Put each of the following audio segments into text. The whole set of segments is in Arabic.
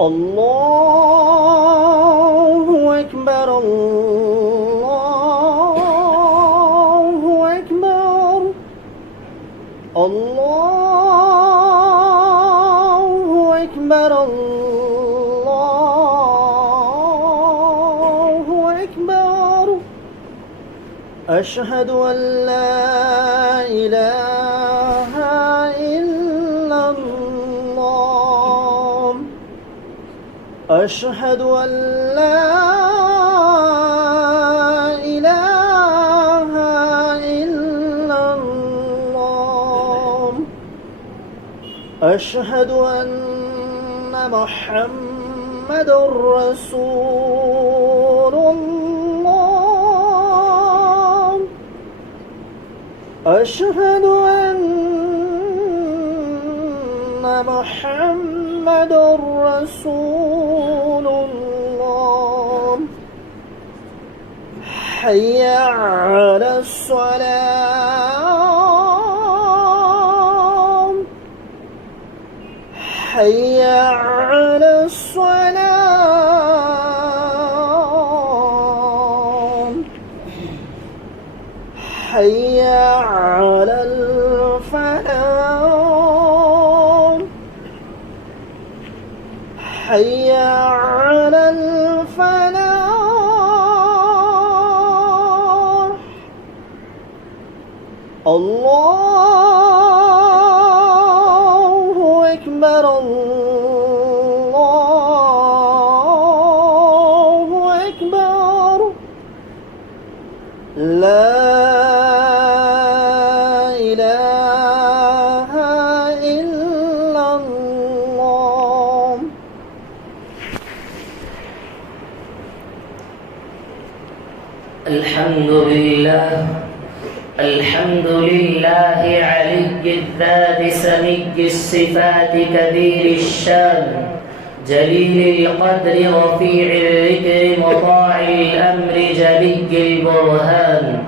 الله أكبر الله أكبر الله أكبر الله أكبر أشهد أن لا إله إلا الله أشهد أن لا إله إلا الله أشهد أن محمد رسول الله أشهد أن محمد رسول الله حي على الصلاة حي على الصلاة حي على الفلاح حي على الفلاح الله أكبر الله أكبر لا إله إلا الله الحمد لله علي الذات سمي الصفات كبير الشان جليل القدر رفيع الذكر مطاع الأمر جلي البرهان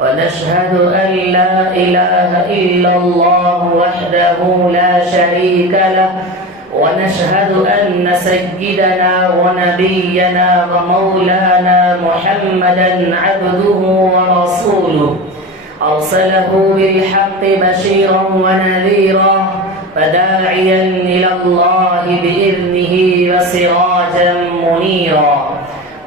ونشهد أن لا إله إلا الله وحده لا شريك له ونشهد أن سيدنا ونبينا ومولانا محمدا عبده ورسوله أرسله بالحق بشيرا ونذيرا فداعيا إلى الله بإذنه وسراجا منيرا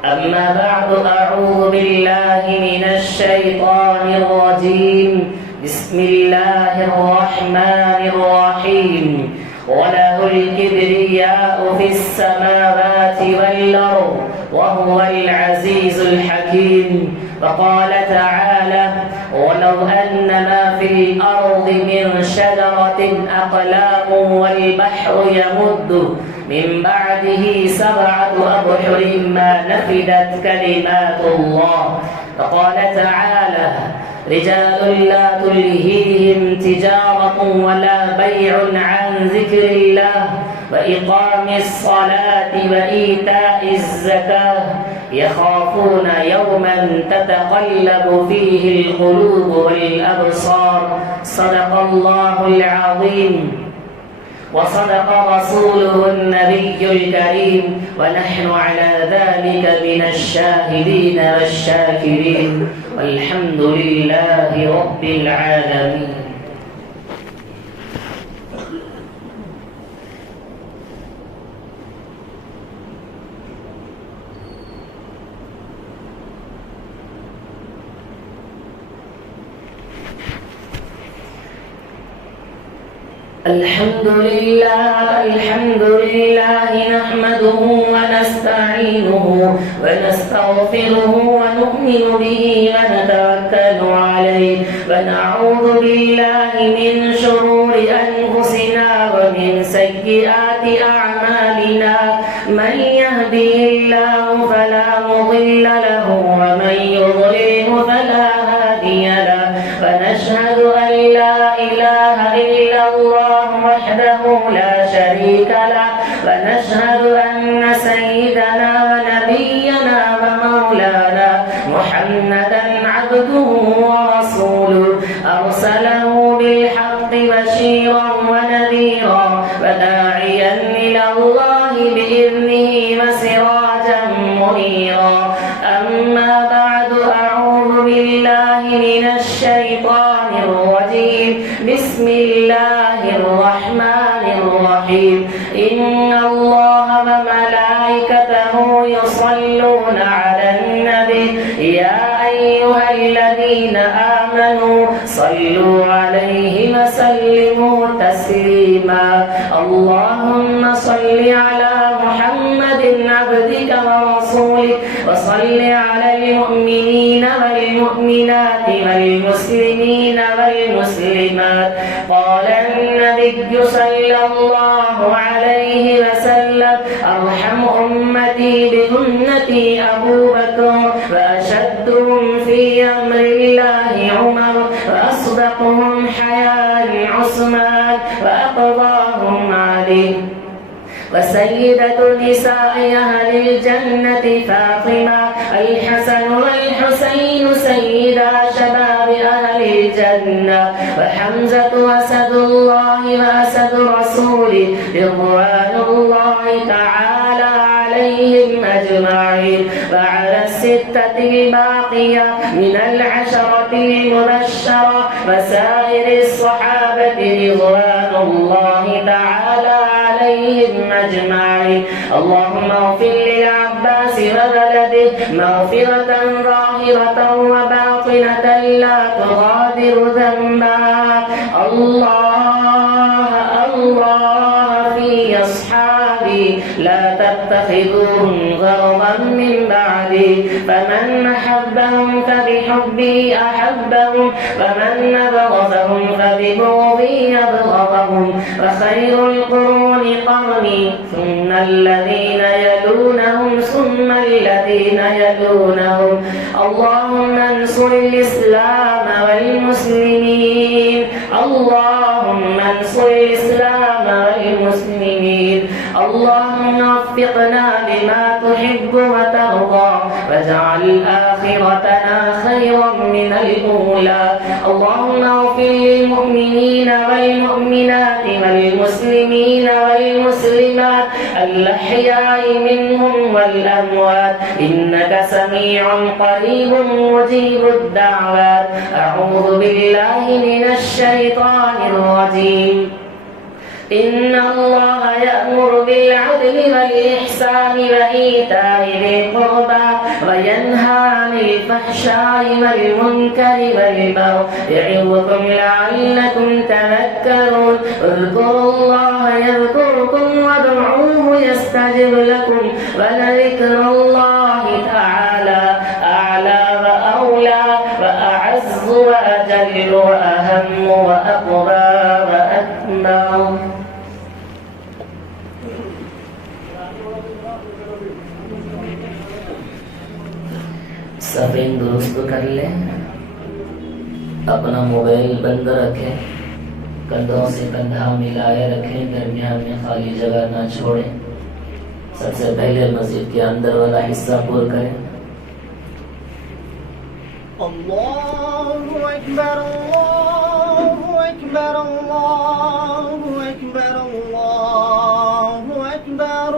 أما بعد أعوذ بالله من الشيطان الرجيم بسم الله الرحمن الرحيم وله الكبرياء في السماوات والأرض وهو العزيز الحكيم وقال تعالى ولو أن ما في الأرض من شجرة أقلام والبحر يمد من بعده 7 أبحر ما نفدت كلمات الله وقال تعالى رجال لا تلهيهم تجارة ولا بيع عن ذكر الله وإقام الصلاة وإيتاء الزكاة يخافون يوما تتقلب فيه القلوب والأبصار صدق الله العظيم وصدق رسوله النبي الكريم ونحن على ذلك من الشاهدين والشاكرين والحمد لله رب العالمين الحمد لله نحمده ونستعينه ونستغفره ونؤمن به ونتوكل عليه ونعوذ بالله من شرور أنفسنا ومن سيئات أعمالنا من يهده الله فلا مضل له ومن يضلله فلا هادي له ونشهد أن لا إله إلا الله وحده لا شريك له ونشهد أن سيدنا ونبينا ومولانا محمدا عبده ورسوله أرسله بالحق بشيرا ونذيرا وداعيا إلى الله بإذنه الذين آمنوا صلوا عليه وسلموا تسليما اللهم صل على محمد عبدك ورسولك وصل على المؤمنين والمؤمنات والمسلمين والمسلمات قال النبي صلى الله عليه وسلم أرحم أمتي بأمتي أبو بكر وأشدهم في أمر الله عمر وأصدقهم حياء عثمان وأقضاهم علي وسيدة نساء أهل الجنة فاطمة الحسن والحسين سيدا شباب أهل الجنة وحمزة أسد الله وأسد رسوله رضوان الله تعالى عليهم أجمعين وعلى الستة الباقية من العشرة المبشرة وسائر الصحابة رضوان الله تعالى عليهم أجمعين اللهم اغفر للعباس وولده مغفرة ظاهرة وباطنة لا تغادر ذنبا الله في أصحابي لا تتخذوهم غرضا من بعدي فمن أحبهم فبحبي أحبهم ومن أبغضهم فببغضي أبغضهم وخير القرون قرني ثم الذين يلونهم ثم الذين يلونهم اللهم انصر الإسلام والمسلمين اللهم انصر الإسلام والمسلمين اللهم وفقنا لما تحب وترضى واجعل آخرتنا خيرا من الأولى اللهم اغفر للمؤمنين والمؤمنات والمسلمين والمسلمات الأحياء منهم والأموات إنك سميع قريب مجيب الدعوات أعوذ بالله من الشيطان الرجيم إن الله يأمر بالعدل والإحسان وإيتاء ذي القربى وينهى عن الفحشاء والمنكر والبغي يعظكم لعلكم تذكرون اذكروا الله يذكركم وادعوه يستجب لكم ولذكر الله تعالى أعلى وأولى وأعز وأجل وأهم وأقوى وأكمل सफेद दुरुस्त कर ले अपना मोबाइल बंद रखें कंधों से कंधा मिलाए रखें दरमियान में खाली जगह ना छोड़ें सबसे पहले मस्जिद के अंदर वाला हिस्सा पूरा करें अल्लाहु अकबर अल्लाहु अकबर अल्लाहु अकबर अल्लाहु अकबर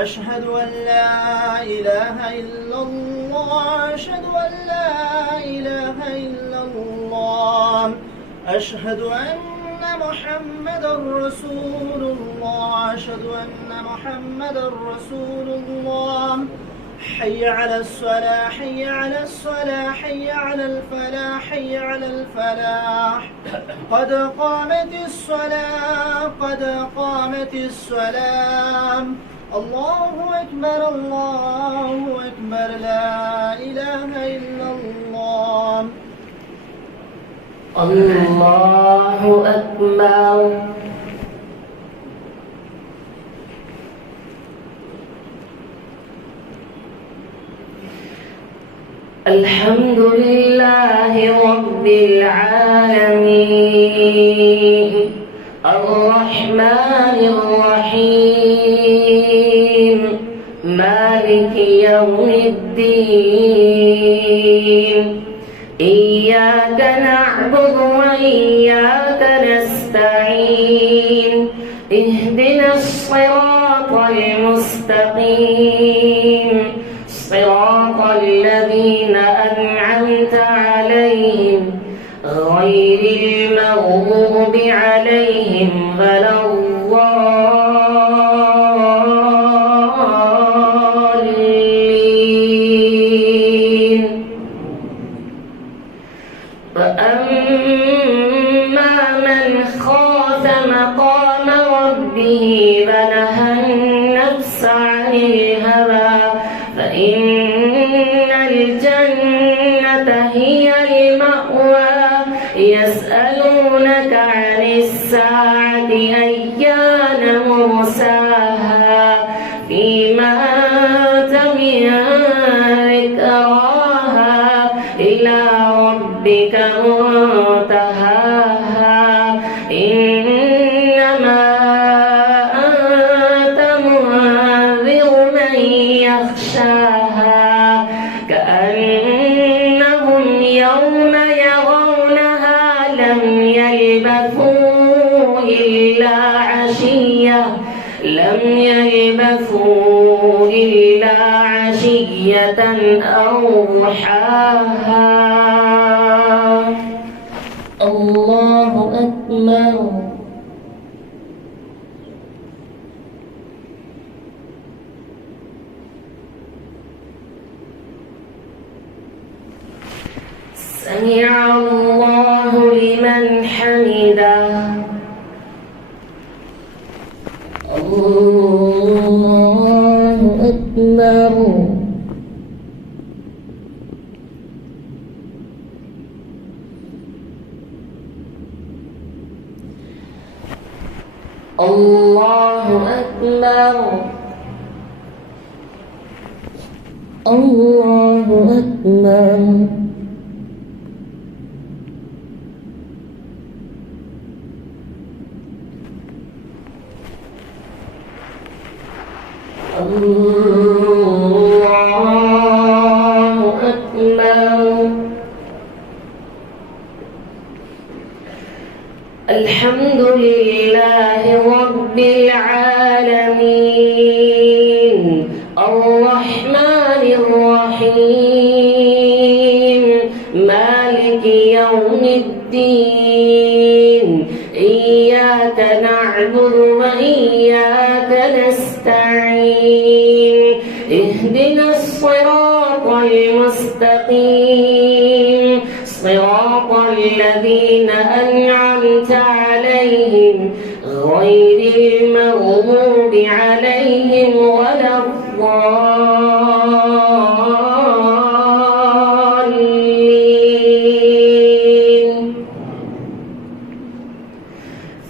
अशहदु अन ला इलाहा इल्लल्लाह अशहदु अन ला इलाहा इल्लल्लाह अशहदु अन्न मुहम्मदर रसूलुल्लाह अशहदु अन्न मुहम्मदर रसूलुल्लाह حي على الصلاة حي على الصلاة حي على الفلاح حي على الفلاح قد قامت الصلاة قد قامت الصلاة الله أكبر الله أكبر لا إله إلا الله الله أكبر الحمد لله رب العالمين الرحمن الرحيم مالك يوم الدين إياك نعبد وإياك نستعين اهدنا الصراط المستقيم صراط الذين أنعمت عليهم غير المغضوب عليهم ولا الضالين الجنة هي المأوى يسألونك عن الساعة أيان مرساها فيما أنت من ذكراها إلى ربك منتهاها إنما أنت منذر من يخشاها كأنهم يوم يرونها لم يلبثوا إلا عشية أو ضحاها. الله أكبر. سمع الله لمن حمده. الله أكبر. الله أكبر. الله أكبر. الله أكبر. الحمد لله رب العالمين الرحمن الرحيم مالك يوم الدين إياك نعبد وإياك نستعين اهدنا الصراط المستقيم صراط الذين أنعمت عليهم غير المغضوب عليهم ولا الضالين.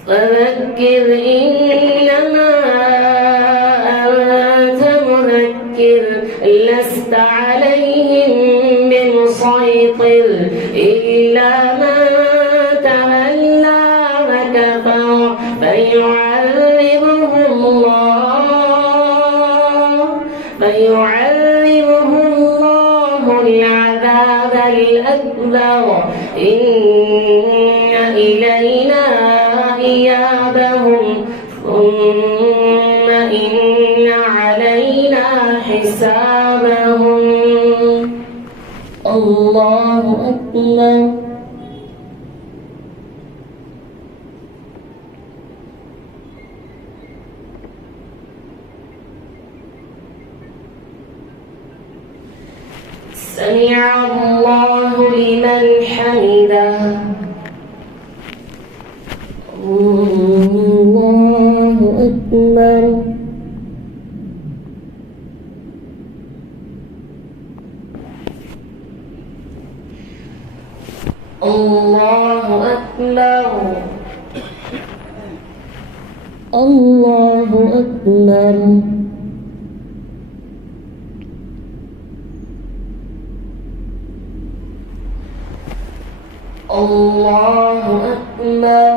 فذكر إنما أنت مذكر لست عليهم بمسيطر إلا من تولى وكفر فيعذبه الله العذاب الأكبر إن إلينا إيابهم ثم إن علينا حسابهم. الله أكبر. سمع الله لمن حمده. الله أكبر. الله أكبر. الله أكبر. الله أكبر.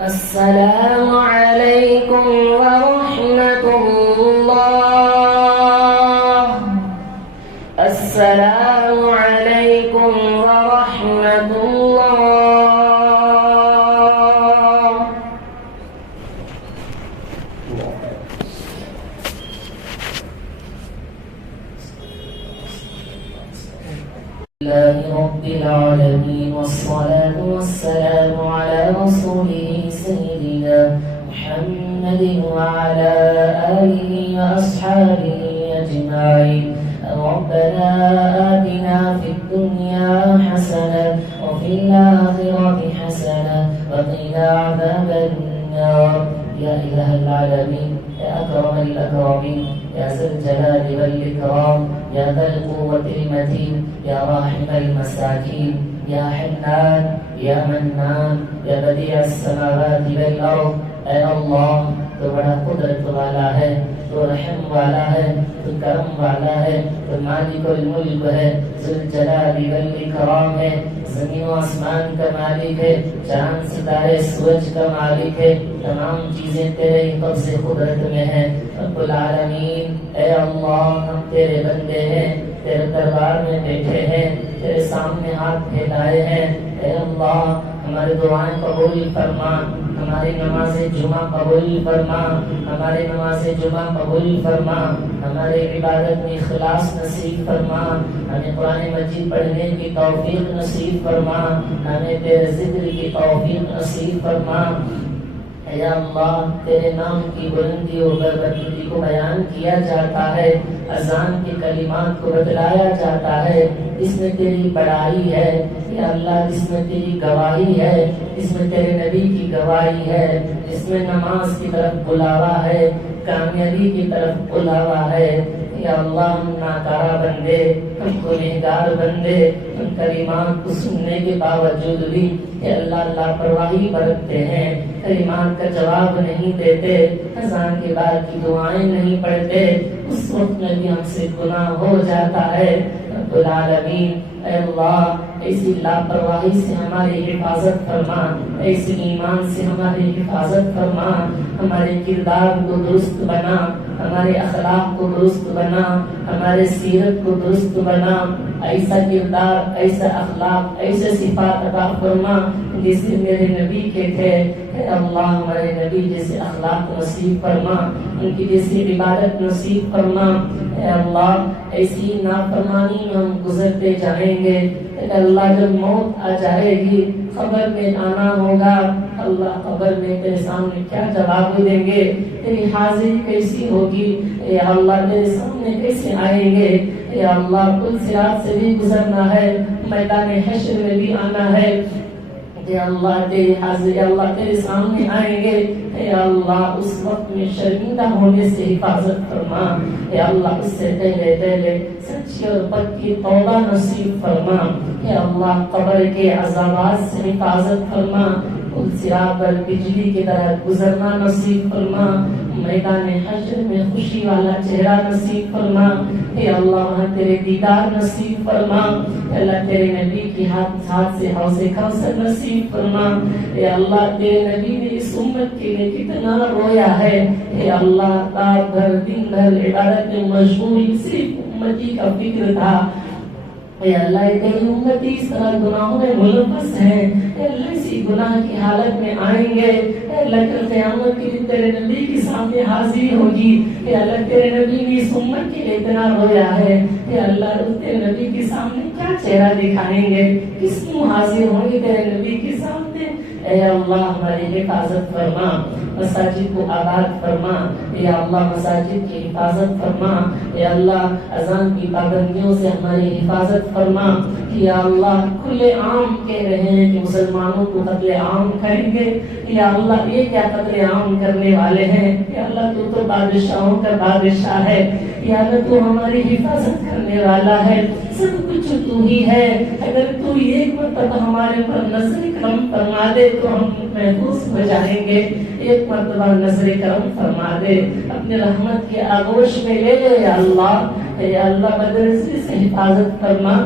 السلام عليكم ورحمة الله. السلام عليكم ورحمة الله. لله رب العالمين والصلاة والسلام على رسوله سيدنا محمد وعلى آله وأصحابه أجمعين. ربنا آتنا في الدنيا حسنة وفي الآخرة حسنة وقنا عذاب النار. يا إله العالمين، يا أكرم الأكرمين، يا ذا الجلال والإكرام، يا ذا القوة المتين، يا راحم المساكين، يا حنان، يا منان، يا بديع السماوات والأرض. اے اللہ، تو بڑا قدرت والا ہے، تو رحم والا ہے، تو کرم والا ہے، تو مالک الملک ہے، ذو الجلال والاکرام ہے، زمین و آسمان کا مالک ہے، چاند ستارے سورج کا مالک ہے، تمام چیزیں تیرے قبض قدرت میں ہیں رب العالمین. اے اللہ، ہم تیرے بندے ہیں، تیرے دربار میں بیٹھے ہیں، تیرے سامنے ہاتھ پھیلائے ہیں. اے اللہ، ہماری دعائیں قبول فرما، ہماری نماز جمعہ قبول فرما، ہماری نماز جمعہ قبول فرما، ہماری عبادت میں اخلاص نصیب فرما، ہمیں قرآن مجید پڑھنے کی توفیق نصیب فرما، ہمیں تیرے ذکر کی توفیق نصیب فرما. اے اللہ، تیرے نام کی بلندی اور برکتی کو بیان کیا جاتا ہے، اذان کے کلمات کو بتلایا جاتا ہے، اس میں تیری بڑائی ہے یا اللہ، جس میں تیری گواہی ہے، جس میں تیرے نبی کی گواہی ہے، جس میں نماز کی طرف بلاوا ہے، کامیابی کی طرف بلاوا ہے. یا اللہ، ہم ناکارہ بندے، ہم گنہگار بندے، ہم کلمات کو سننے کے باوجود بھی یا اللہ لاپرواہی برتتے ہیں، کلمات کا جواب نہیں دیتے، اذان کے بعد کی دعائیں نہیں پڑھتے، اس وقت میں بھی ہم سے گناہ ہو جاتا ہے. رب العالمین، اے اللہ، ایسی لاپرواہی سے ہماری حفاظت فرما، ایسی ایمان سے ہماری حفاظت فرما، ہمارے کردار کو درست بنا، ہمارے اخلاق کو درست بنا، ہمارے سیرت کو درست بنا، ایسا کردار، ایسا اخلاق، ایسے صفات عطا فرما جیسے میرے نبی کے تھے. اے اللہ، ہمارے نبی جیسے اخلاق نصیب فرما، ان کی جیسی عبادت نصیب فرما. اے اللہ، ایسی نافرمانی میں ہم گزرتے جائیں گے. اے اللہ، جب موت آ جائے گی، قبر میں آنا ہوگا، اللہ قبر میں تیرے سامنے کیا جواب دیں گے؟ تیری حاضری کیسی ہوگی؟ اے اللہ، تیرے سامنے کیسے آئیں گے؟ اے اللہ، پل صراط سے بھی گزرنا ہے، میدان حشر میں بھی آنا ہے. اے اللہ، تیری حاضری، اللہ تیرے سامنے آئیں گے. اے اللہ، اس وقت میں شرمندہ ہونے سے حفاظت فرما. اے اللہ، اس سے پہلے سچی اور پکی توبہ نصیب فرما. اے اللہ، قبر کے عذابات سے حفاظت فرما، صراط پر بجلی کی طرح گزرنا نصیب فرما، میدان حشر میں خوشی والا چہرہ نصیب فرما. اے اللہ، وہاں تیرے دیدار نصیب فرما. اے اللہ، تیرے نبی کی ہاتھ سے حوض کوثر نصیب فرما. اے اللہ، تیرے نبی نے اس امت کے لیے کتنا رویا ہے. اے اللہ، رات بھر دن بھر عبادت میں مشغول، صرف امتی کا فکر تھا. اے اللہ، تیری امتی اس طرح گناہوں میں ملوث ہیں. اے اللہ، اسی گناہ کی حالت میں آئیں گے. اے اللہ، کل قیامت کے دن تیرے نبی کے سامنے حاضری ہوگی. اے اللہ، تیرے نبی نے اس امت کے لیے اتنا رویا ہے. اے اللہ، تیرے نبی کے سامنے کیا چہرہ دکھائیں گے؟ کس منہ حاضر ہوں گے تیرے نبی کے سامنے؟ اے اللہ، ہماری حفاظت فرما، مساجد کو آباد فرما. اے اللہ، مساجد کی حفاظت فرما. اے اللہ، اذان کی پابندیوں سے ہماری حفاظت فرما. یا اللہ، کھلے عام کہہ رہے ہیں کہ مسلمانوں کو قتل عام کریں گے. یا اللہ، یہ کیا قتل عام کرنے والے ہیں؟ یا اللہ، تو بادشاہوں کا بادشاہ ہے. یا اللہ، تو ہماری حفاظت کرنے والا ہے. سب کچھ تو ہی ہے. اگر تو ایک مرتبہ ہمارے پر نظر کرم فرما دے تو ہم محفوظ ہو جائیں گے. ایک مرتبہ نظر کرم فرما دے، اپنے رحمت کے آغوش میں لے لے. یا اللہ، یا اللہ، بدر سے حفاظت فرما.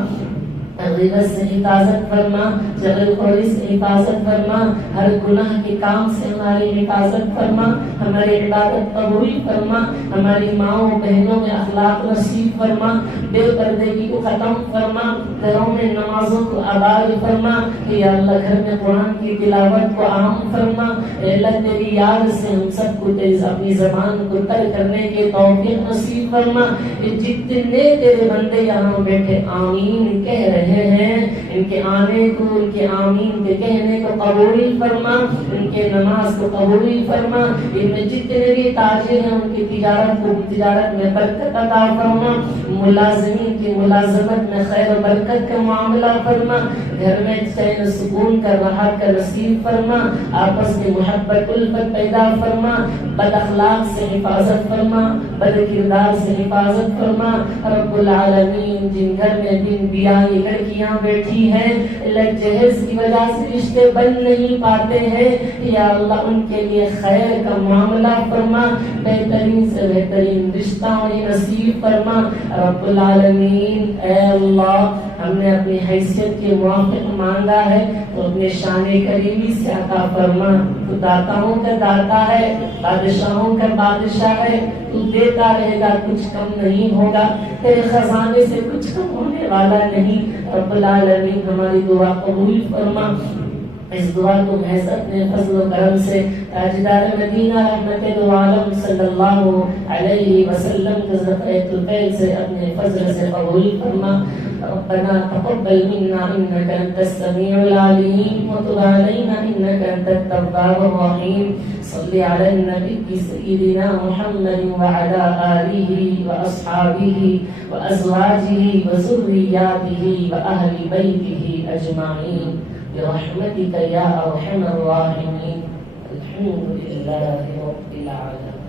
غیبت سے حفاظت فرما، جغل خوری سے حفاظت فرما، ہر گناہ کے کام سے ہماری حفاظت فرما، ہماری عبادت قبول فرما، ہماری ماؤں بہنوں میں اخلاق نصیب فرما، بے پردگی کو ختم فرما، گھروں میں نمازوں کو آباد فرما، یا اللہ گھر میں قرآن کی تلاوت کو عام فرما، اے اللہ تیری یاد سے ہم سب کو اپنی زبان کو تر کرنے کے توفیق نصیب فرما۔ جتنے تیرے بندے یہاں بیٹھے آمین کہہ رہے ہیں، ان کے آنے کو، ان کے آمین کے کہنے کو قبول فرما، ان کے نماز کو قبول فرما، ان میں جتنے بھی تاجر ہیں ان کی تجارت میں برکت عطا فرما، ملازمین کی ملازمت میں خیر و برکت کا معاملہ فرما، گھر میں چین و سکون کا راحت کا نصیب فرما، آپس میں محبت الفت پیدا فرما، بد اخلاق سے حفاظت فرما، بد کردار سے حفاظت فرما۔ رب العالمین جن گھر میں بن بیائی لڑکیاں بیٹھی ہیں، جہیز کی وجہ سے رشتے بن نہیں پاتے ہیں، یا اللہ ان کے لیے خیر کا معاملہ فرما، بہترین سے بہترین رشتہ نصیب فرما۔ رب العالمین اے اللہ ہم نے اپنی حیثیت کے موافق مانگا ہے تو اپنے شان کریمی سے عطا فرما۔ تو داتاؤں کا داتا ہے، بادشاہوں کا بادشاہ ہے، تو دیتا رہے گا، کچھ کم نہیں ہوگا، تیرے خزانے سے کچھ کم ہونے والا نہیں۔ رب العالمین ہماری دعا قبول فرما۔ اس دعا کو محض اپنے فضل و کرم سے تاجدار مدینہ رحمت دو عالم صلی اللہ علیہ وسلم کے ذریعہ الفیل سے اپنے فضل سے قبول فرما۔ ربنا تقبل منا انك انت السميع العليم وتب علينا انك انت التواب الرحيم صل على النبي سيدنا محمد وعلى اله واصحابه وازواجه وذرياته واهل بيته اجمعين برحمتك يا ارحم الراحمين الحمد لله رب العالمين۔